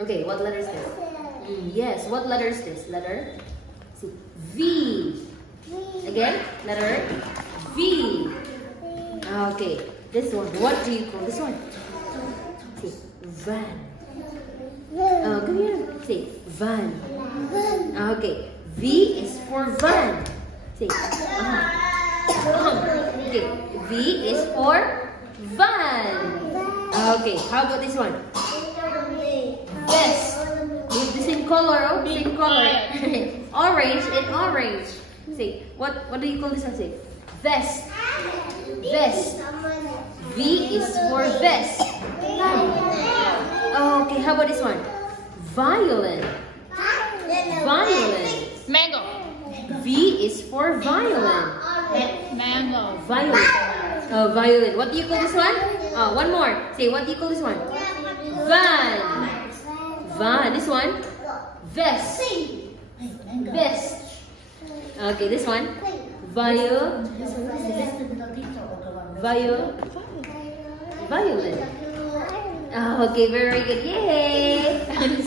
Okay, what letter is this? Yes, what letter is this? Letter V. Again, letter V. Okay, this one. What do you call this one? Say van. Come here. Say van. Okay, V is for van. Say. Okay, V is for van. Okay, how about this one? Vest. With the same color, oh, same color. Orange and orange. Say, what do you call this one? Say, vest. Vest. V is for vest. Okay, how about this one? Violin. Violin. Mango. V is for violin. Mango. Violin. Violin. What do you call this one? One more. Say, what do you call this one? Van. Van. This one? Vest. Vest. Okay, this one? Violin. Okay, very good. Yay!